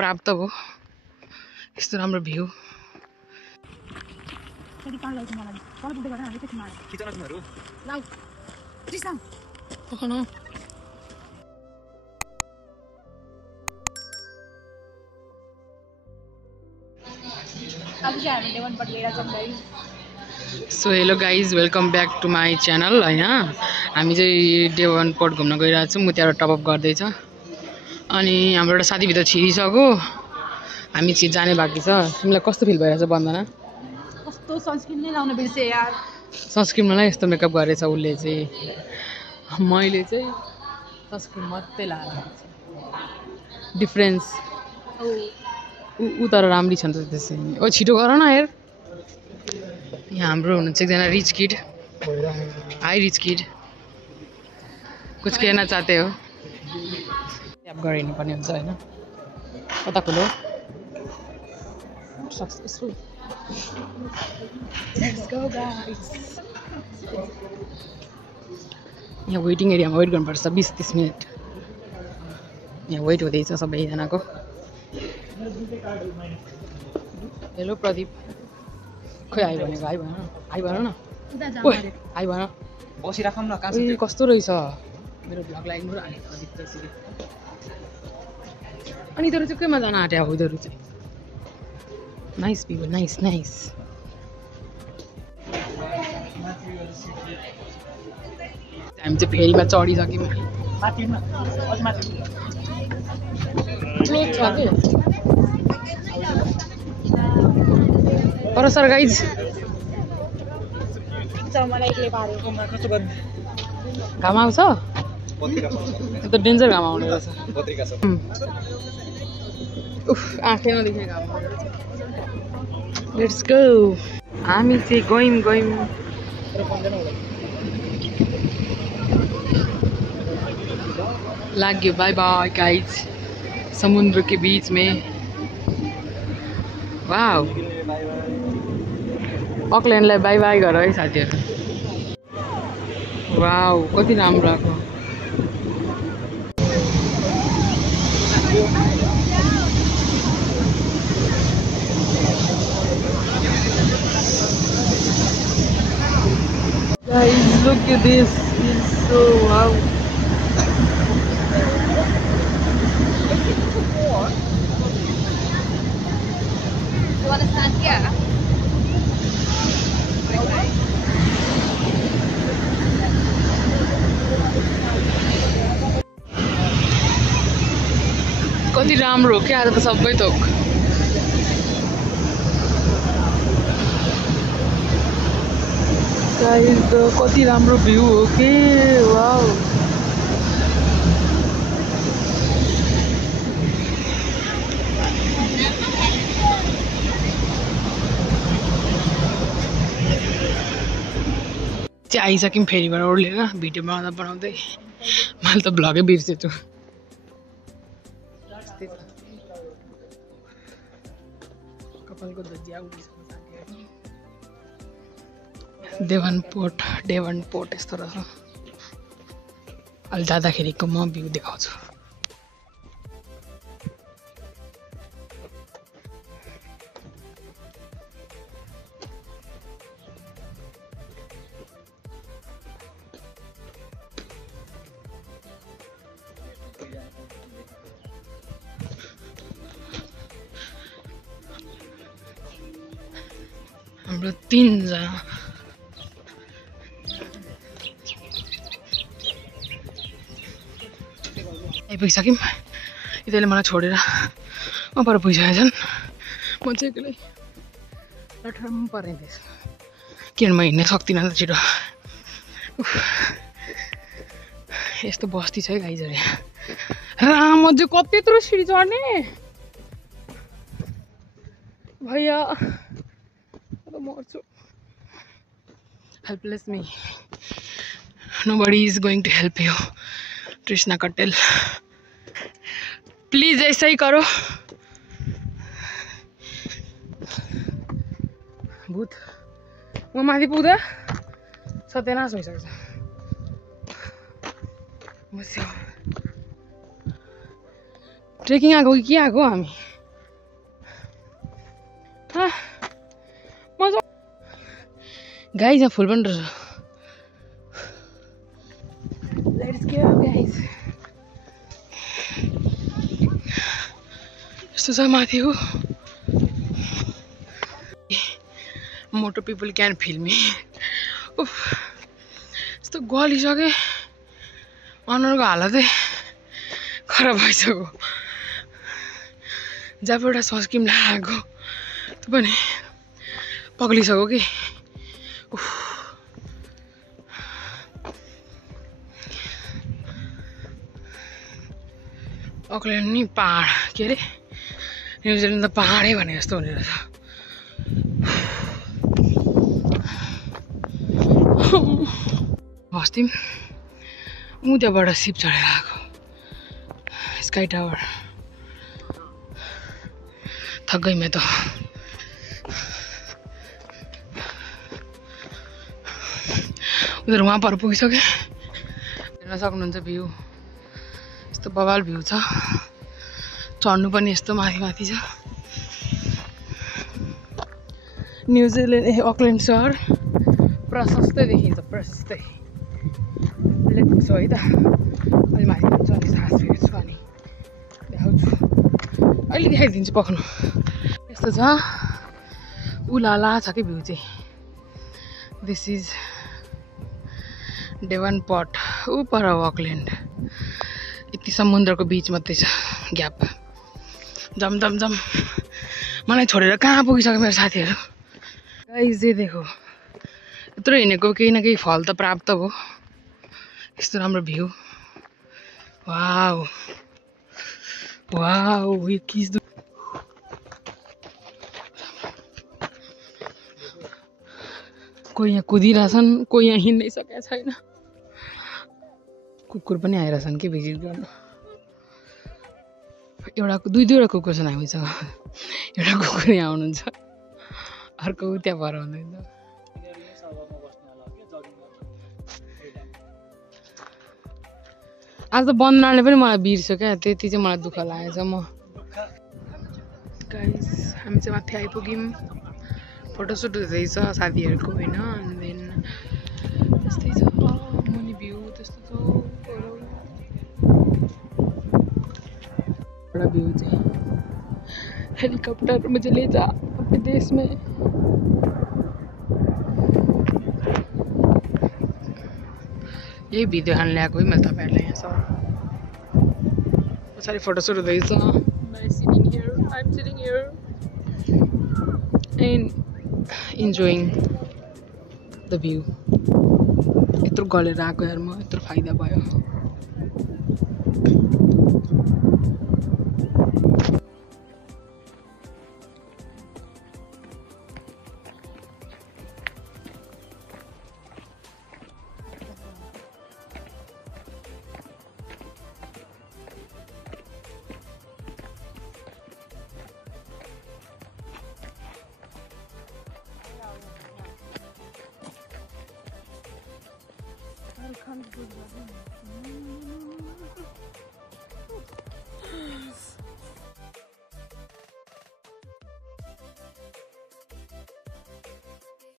प्राप्त भयो यस्तो राम्रो view so hello guys welcome back to my channel होइन हामी चाहिँ डेभनपोर्ट घुम्न गइरहेको छौँ म त्यहाँबाट टपअप गर्दैछ अनि हाम्रो एउटा साथीभित्र छिरिसक्यो हामी जाने बाँकी छ तिमीलाई कस्तो फिल भइरहेछ वन्दना कस्तो सनस्क्रिन नै लाउन बिर्से यार सनस्क्रिनलाई यस्तो मेकअप गरेछ उसले चाहिँ मैले चाहिँ सनस्क्रिन मात्रै लगाएर डिफ्रेन्स ऊ तर राम्री छ नि त त्यसै ओ छिटो गर न हेर यहाँ हाम्रो हुनुहुन्छ एकजना rich kid high rich kid कुछ कहना चाहते हो ट्याप गरेर हिँड्नुपर्ने हुन्छ होइन कता खुलो सक्सेसफुल यहाँ वेटिङ एरियामा वेट गर्नुपर्छ 20-30 मिनट यहाँ वेट हुँदैछ सबैजनाको हेलो प्रदीप खै आइ भनेको आइ भन न आइ भन बसिराखौँ न कहाँ कस्तो रहेछ मेरो भ्लगलाई इग्नोर हालेको प्रदीप त्यसरी अनि यिनीहरू चाहिँ केमा जान आँट्यो अब यिनीहरू चाहिँ नाइस भ्यू नाइस नाइस हामी चाहिँ फेरीमा चढिसक्यौँ क्लोज छ कि पर सर गाइज घाम आउँछ त्यो त डेन्जर घाम आउने रहेछ आँखै नदेख्ने घाम लेट्स गो हामी चाहिँ गयौँ लाग्यो बाय बाय गाइज समुद्र के बीच में वाउ अकल्यान्डलाई बाई बाई गर है साथीहरू वाउ कति राम्रो आएको Guys, look at this. It's so wow. You want to stand here? कति राम्रो हो क्या आज त सबै थोक गाइस कति राम्रो भ्यू हो के वाउ चाहिँ आइसक्यौँ फेरिबाट ओर्लेर भिडियो बनाउँदै मैले त भ्लगै बिर्सेछु कपालको धजिया उडिसक्यो डेभनपोर्ट यस्तो रहेछ अहिले जाँदाखेरिको म भ्यू देखाउँछु हाम्रो 3 जना आइपुगिसक्यौँ यिनीहरूले मलाई छोडेर पर पुगिसकेको छन् म चाहिँ एक्लै लठरम पर्ने थिएँ किनभने म हिँड्न सक्दिनँ त छिटो यस्तो बस्ती छ है गाइजहरू राम अझै कति यत्रो सिडी चढ्ने भैया मर्छु helpless me nobody is going to help you Trishna Katel please ऐसा ही करो भूत म माथि पुग्दा सत्यानाश भइसक्छ ट्रेकिङ आएको कि के आएको हामी गाइज यहाँ फुल पनि रहेछ लेट्स गो गाइज यस्तो छ माथि हो मोटो पिपल क्यान फिल मी उफ यस्तो गलिसकेँ अनुहारको हालतै खराब भइसक्यो जब एउटा सनस्क्रिन लगाएको त्यो पनि पग्लिसक्यो कि उफ अकल्यान्ड नि पहाड के अरे न्युजिल्यान्ड त पहाडै भने जस्तो हुने रहेछ अस्ति उताबाट सिप चढेर आएको स्काई टावर थक गई मैं तो उनीहरू वहाँ पर पुगिसक्यो हेर्न सक्नुहुन्छ भ्यू यस्तो बवाल भ्यू छ चढ्नु पनि यस्तो माथि माथि छ न्युजिल्यान्ड अकल्यान्ड सहर प्रशस्तै देखिन्छ प्रशस्तै लेट पुग्छु है त अलि माथि पुग्छु अनि सास फेर्छु अनि देखाउँछु अहिले देखाइदिन्छु पक्नु यस्तो छ उलाला छ कि भ्यू चाहिँ दिस इज डेभनपोर्ट ऊ पर अकल्यान्ड यति समुद्रको बिच मात्रै छ ग्याप जम जम जम मलाई छोडेर कहाँ पुगिसक्यो मेरो साथीहरू गाइस जे देखो यत्रो हिँडेको केही न केही फल त प्राप्त भयो यस्तो राम्रो भ्यू वाउ वाउ यो किस कोही यहाँ कुदिरहेछन् कोही यहाँ हिँड्नै सकेको छैन कुकुर पनि आइरहेछन् कि भिजिट गर्नु एउटा दुईवटा कुकुर छन् हामीसँग एउटा कुकुर यहाँ आउनुहुन्छ अर्को त्यहाँ भएर हुनुहुन्छ आज त बन्दरले पनि मलाई बिर्स्यो क्या त्यति चाहिँ मलाई दुःख लागेछ म गाइस हामी चाहिँ माथि आइपुग्यौँ फोटोसुट हुँदैछ साथीहरूको होइन अनि देन त्यस्तै छ मुनि भ्यू त्यस्तो छ बड़ा भ्यू चाहिँ हेलीकॉप्टर मुझे ले जा अपने देश में यही भिडियो हाल्न ल्याएको है मैले तपाईँहरूलाई यहाँ सब पछाडि फोटोसुट हुँदैछ I'm sitting here and enjoying the view यत्रो गलेर आएको यार म यत्रो फाइदा भयो Welcome to